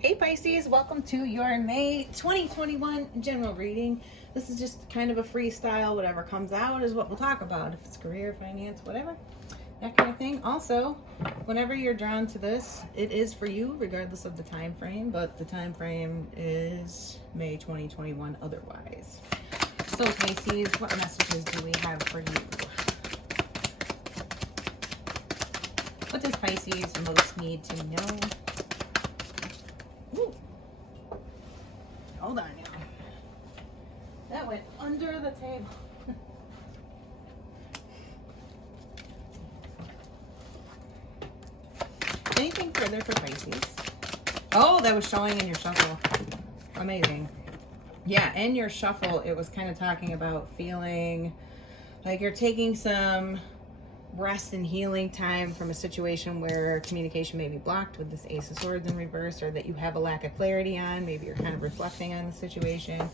Hey Pisces, welcome to your May 2021 general reading. This is just kind of a freestyle. Whatever comes out is what we'll talk about. If it's career, finance, whatever, that kind of thing. Also, whenever you're drawn to this, it is for you regardless of the time frame, but the time frame is May 2021 otherwise. So Pisces, what messages do we have for you? What does Pisces most need to know? Ooh. Hold on now. That went under the table. Anything further for Pisces? Oh, that was showing in your shuffle. Amazing. Yeah, in your shuffle, it was kind of talking about feeling like you're taking some rest and healing time from a situation where communication may be blocked with this Ace of Swords in reverse, or that you have a lack of clarity on. Maybe you're kind of reflecting on the situation.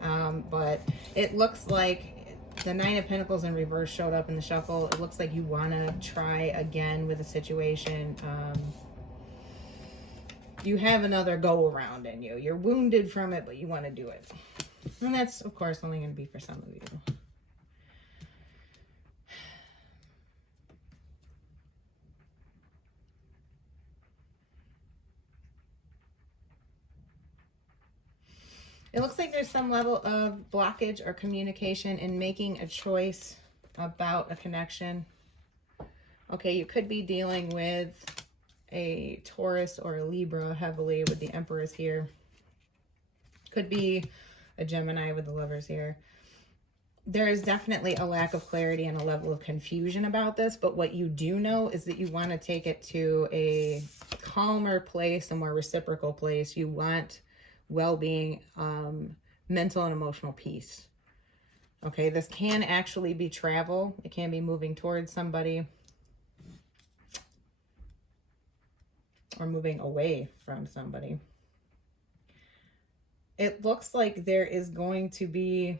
But it looks like the Nine of Pentacles in reverse showed up in the shuffle. It looks like you want to try again with a situation. You have another go around in you. You're wounded from it, but you want to do it. And that's, of course, only going to be for some of you. It looks like there's some level of blockage or communication in making a choice about a connection. Okay, you could be dealing with a Taurus or a Libra heavily with the Empress here. Could be a Gemini with the Lovers here. There is definitely a lack of clarity and a level of confusion about this, but what you do know is that you want to take it to a calmer place, a more reciprocal place. You want well-being, mental and emotional peace. Okay, this can actually be travel. It can be moving towards somebody or moving away from somebody. It looks like there is going to be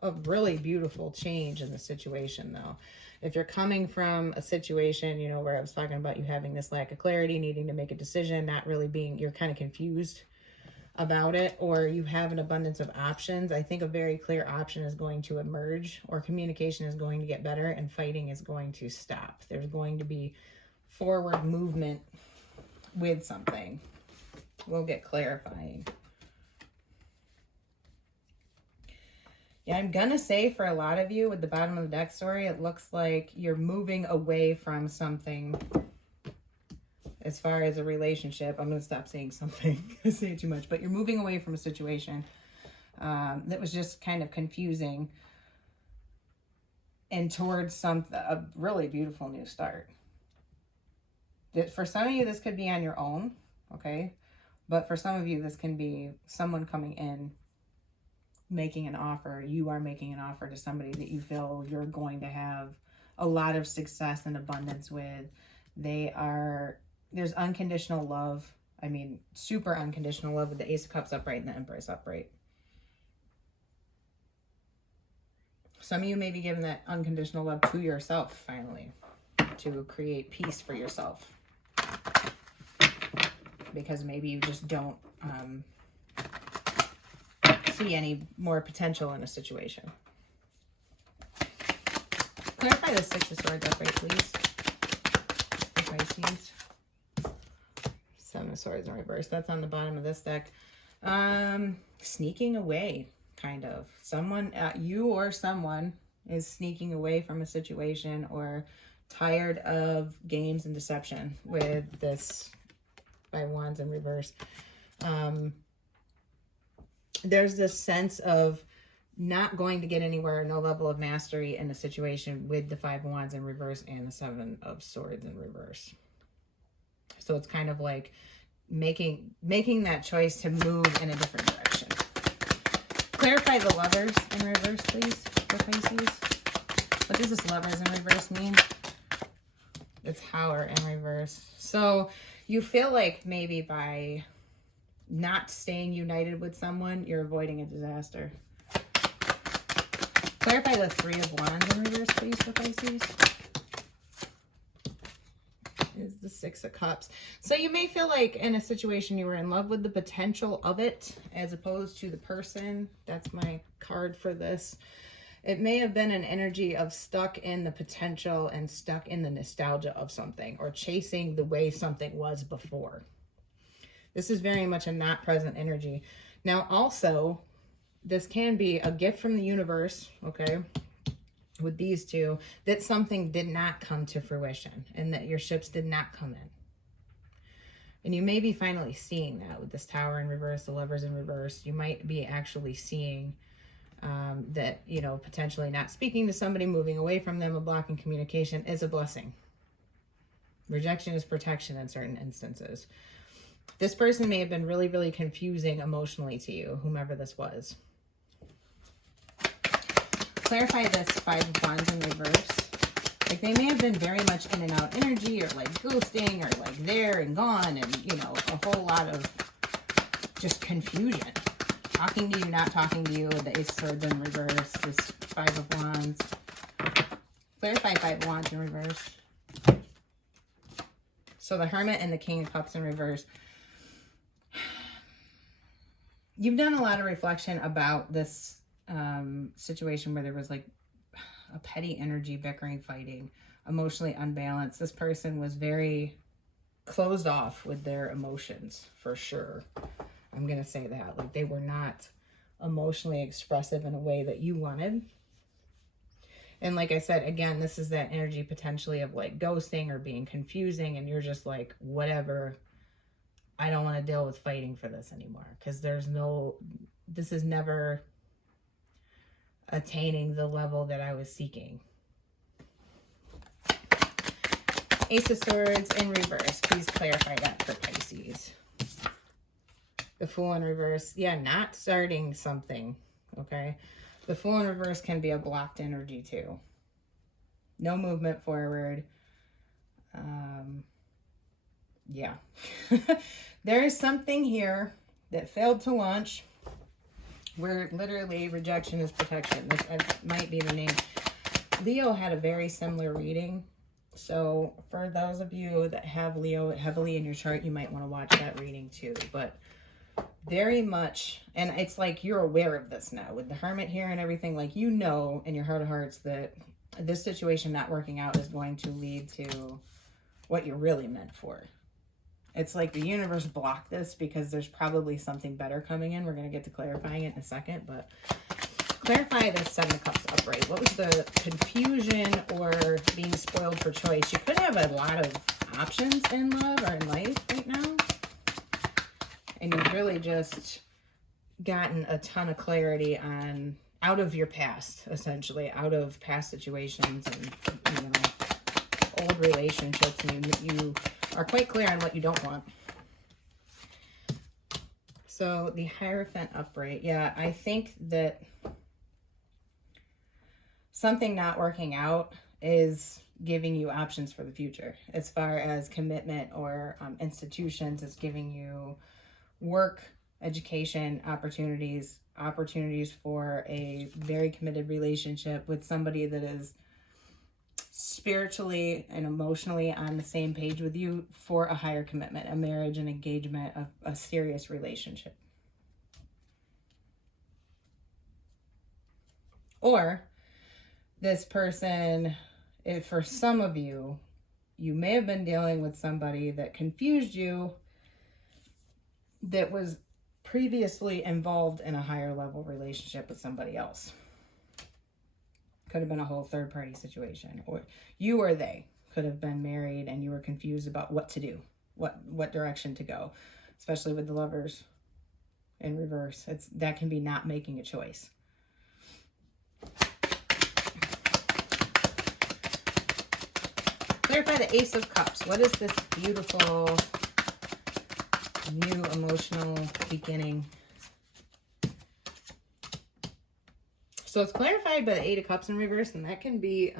a really beautiful change in the situation, though. If you're coming from a situation, you know, where I was talking about you having this lack of clarity, needing to make a decision, not really being, you're kind of confused about it, or you have an abundance of options, I think a very clear option is going to emerge, or communication is going to get better, and fighting is going to stop. There's going to be forward movement with something. We'll get clarifying. Yeah, I'm going to say for a lot of you with the bottom of the deck story, it looks like you're moving away from something as far as a relationship. I'm going to stop saying something. I say it too much. But you're moving away from a situation that was just kind of confusing and towards a really beautiful new start. For some of you, this could be on your own, okay? But for some of you, this can be someone coming in, making an offer. You are making an offer to somebody that you feel you're going to have a lot of success and abundance with. There's unconditional love. I mean, super unconditional love with the Ace of Cups upright and the Empress upright. Some of you may be giving that unconditional love to yourself, finally, to create peace for yourself. Because maybe you just don't see any more potential in a situation. Clarify the Six of Swords upright, please. Pisces. Seven of Swords in reverse. That's on the bottom of this deck. Sneaking away, kind of. Someone, you or someone is sneaking away from a situation, or tired of games and deception with this Five of Wands in reverse. There's this sense of not going to get anywhere, no level of mastery in a situation with the Five of Wands in reverse and the Seven of Swords in reverse. So it's kind of like making that choice to move in a different direction. Clarify the Lovers in reverse, please, for Pisces. What does this Lovers in reverse mean? It's Tower in reverse. So you feel like maybe by not staying united with someone, you're avoiding a disaster. Clarify the Three of Wands in reverse, please, for Pisces. is the Six of Cups. So you may feel like in a situation you were in love with the potential of it as opposed to the person. That's my card for this. It may have been an energy of stuck in the potential and stuck in the nostalgia of something, or chasing the way something was before. This is very much a not present energy. Now also, this can be a gift from the universe, okay, with these two, that something did not come to fruition and that your ships did not come in. And you may be finally seeing that with this Tower in reverse, the Lovers in reverse. You might be actually seeing that, you know, potentially not speaking to somebody, moving away from them, a block in communication is a blessing. Rejection is protection in certain instances. This person may have been really, really confusing emotionally to you, whomever this was. Clarify this Five of Wands in reverse. Like, they may have been very much in and out energy, or like ghosting, or like there and gone, and, you know, a whole lot of just confusion. Talking to you, not talking to you. The Ace of Swords in reverse. This Five of Wands. Clarify Five of Wands in reverse. So the Hermit and the King of Cups in reverse. You've done a lot of reflection about this situation where there was like a petty energy, bickering, fighting, emotionally unbalanced. This person was very closed off with their emotions, for sure. I'm going to say that. Like, they were not emotionally expressive in a way that you wanted. And like I said, again, this is that energy potentially of like ghosting or being confusing, and you're just like, whatever, I don't want to deal with fighting for this anymore, because this is never attaining the level that I was seeking. Ace of Swords in reverse. Please clarify that for Pisces. The Fool in reverse. Yeah, not starting something, okay? The Fool in reverse can be a blocked energy too. No movement forward. Yeah. There is something here that failed to launch, where literally rejection is protection. This might be the name. Leo had a very similar reading. So for those of you that have Leo heavily in your chart, you might want to watch that reading too. But very much, and it's like you're aware of this now with the Hermit here and everything. Like, you know in your heart of hearts that this situation not working out is going to lead to what you're really meant for. It's like the universe blocked this because there's probably something better coming in. We're going to get to clarifying it in a second, but clarify the Seven of Cups upright. What was the confusion or being spoiled for choice? You could have a lot of options in love or in life right now, and you've really just gotten a ton of clarity on out of your past, essentially, out of past situations and, you know, old relationships, and you are quite clear on what you don't want. So the Hierophant upright, yeah, I think that something not working out is giving you options for the future. As far as commitment or institutions, it's giving you work, education, opportunities for a very committed relationship with somebody that is spiritually and emotionally on the same page with you for a higher commitment, a marriage, an engagement, a serious relationship. Or this person, if for some of you, you may have been dealing with somebody that confused you, that was previously involved in a higher level relationship with somebody else. Could have been a whole third party situation, or you or they could have been married and you were confused about what to do, what direction to go, especially with the Lovers in reverse. That can be not making a choice. Clarify the Ace of Cups. What is this beautiful new emotional beginning? So it's clarified by the Eight of Cups in reverse, and that can be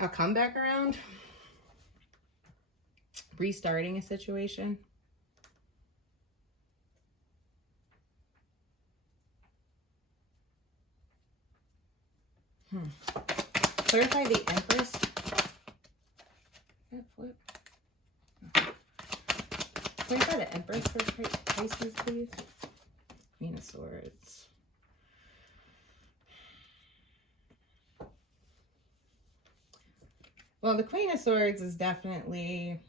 a comeback around, restarting a situation. Clarify the Empress. Clarify the Empress for Pisces, please. Queen of Swords. Well, the Queen of Swords is definitely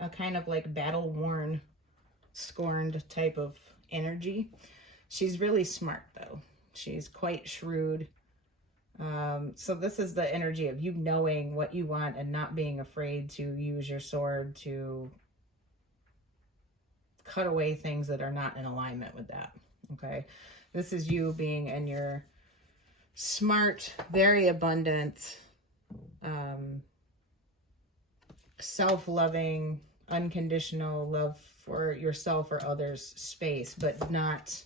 a kind of like battle-worn, scorned type of energy. She's really smart, though. She's quite shrewd. So this is the energy of you knowing what you want and not being afraid to use your sword to cut away things that are not in alignment with that. Okay. This is you being in your smart, very abundant, self-loving, unconditional love for yourself or others space, but not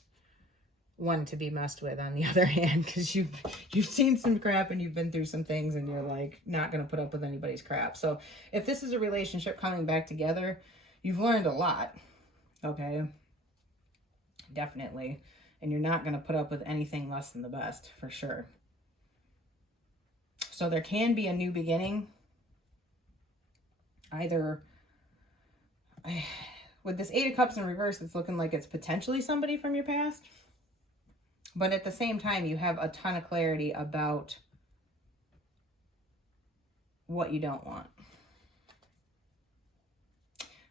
one to be messed with on the other hand, because you've seen some crap and you've been through some things and you're like not going to put up with anybody's crap. So if this is a relationship coming back together, you've learned a lot. Okay. Definitely. And you're not going to put up with anything less than the best, for sure. So there can be a new beginning. Either with this Eight of Cups in reverse, it's looking like it's potentially somebody from your past. But at the same time, you have a ton of clarity about what you don't want.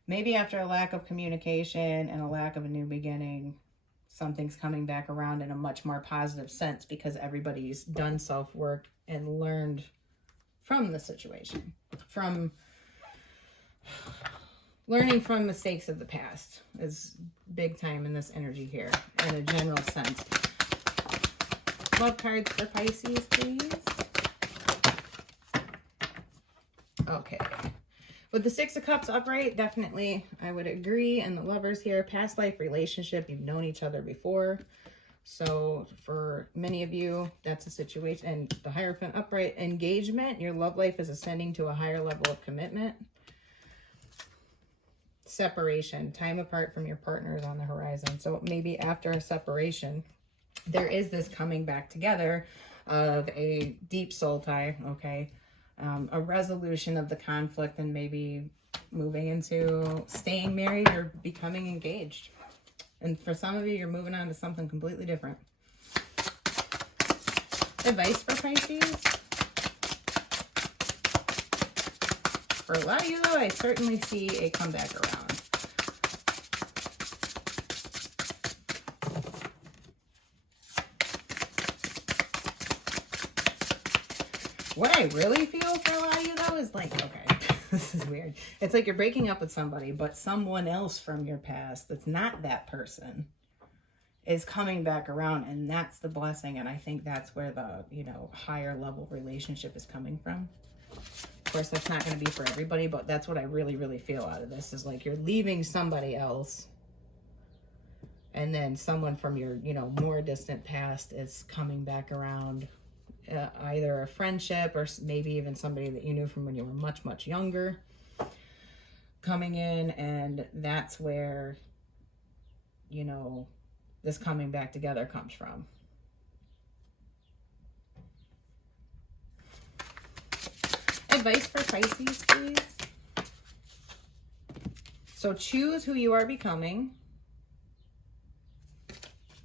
Maybe after a lack of communication and a lack of a new beginning, something's coming back around in a much more positive sense because everybody's done self-work and learned from the situation. From learning from mistakes of the past is big time in this energy here, in a general sense. Love cards for Pisces, please. Okay. With the Six of Cups upright, definitely I would agree. And the Lovers here, past life relationship, you've known each other before. So for many of you, that's a situation. And the Hierophant upright, engagement, your love life is ascending to a higher level of commitment. Separation, time apart from your partner is on the horizon. So maybe after a separation, there is this coming back together of a deep soul tie, okay? A resolution of the conflict and maybe moving into staying married or becoming engaged. And for some of you, you're moving on to something completely different. Advice for Pisces? For a lot of you, though, I certainly see a comeback around. What I really feel for a lot of you, though, is like, okay, this is weird. It's like you're breaking up with somebody, but someone else from your past that's not that person is coming back around, and that's the blessing. And I think that's where the, you know, higher level relationship is coming from. Of course, that's not going to be for everybody, but that's what I really, really feel out of this is like you're leaving somebody else, and then someone from your, you know, more distant past is coming back around. Either a friendship or maybe even somebody that you knew from when you were much, much younger coming in. And that's where, you know, this coming back together comes from. Advice for Pisces, please. So choose who you are becoming.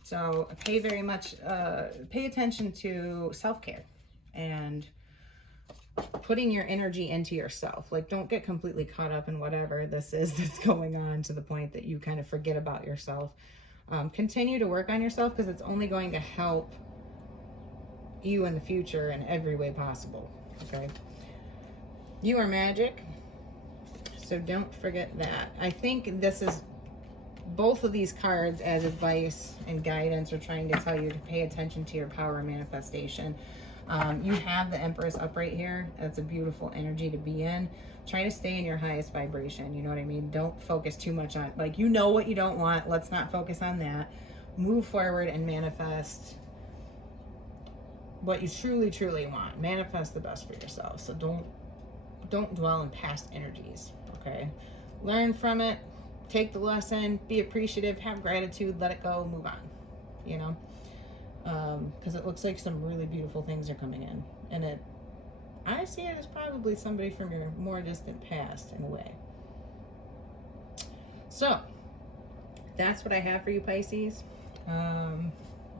So pay attention to self-care and putting your energy into yourself. Like, don't get completely caught up in whatever this is that's going on to the point that you kind of forget about yourself. Continue to work on yourself because it's only going to help you in the future in every way possible. Okay. You are magic. So don't forget that. I think this is both of these cards as advice and guidance are trying to tell you to pay attention to your power and manifestation. You have the Empress upright here. That's a beautiful energy to be in. Try to stay in your highest vibration. You know what I mean? Don't focus too much on, like, you know what you don't want. Let's not focus on that. Move forward and manifest what you truly, truly want. Manifest the best for yourself. So don't dwell in past energies, okay? Learn from it. Take the lesson, be appreciative, have gratitude, let it go, move on, you know, because it looks like some really beautiful things are coming in, and I see it as probably somebody from your more distant past in a way. So that's what I have for you, Pisces.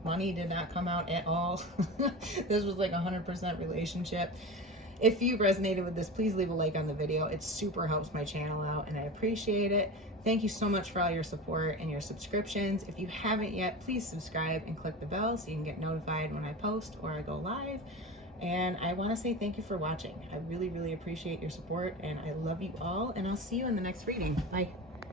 Money did not come out at all. This was like 100% relationship. If you resonated with this, please leave a like on the video. It super helps my channel out and I appreciate it. Thank you so much for all your support and your subscriptions. If you haven't yet, please subscribe and click the bell so you can get notified when I post or I go live. And I want to say thank you for watching. I really, really appreciate your support and I love you all, and I'll see you in the next reading. Bye.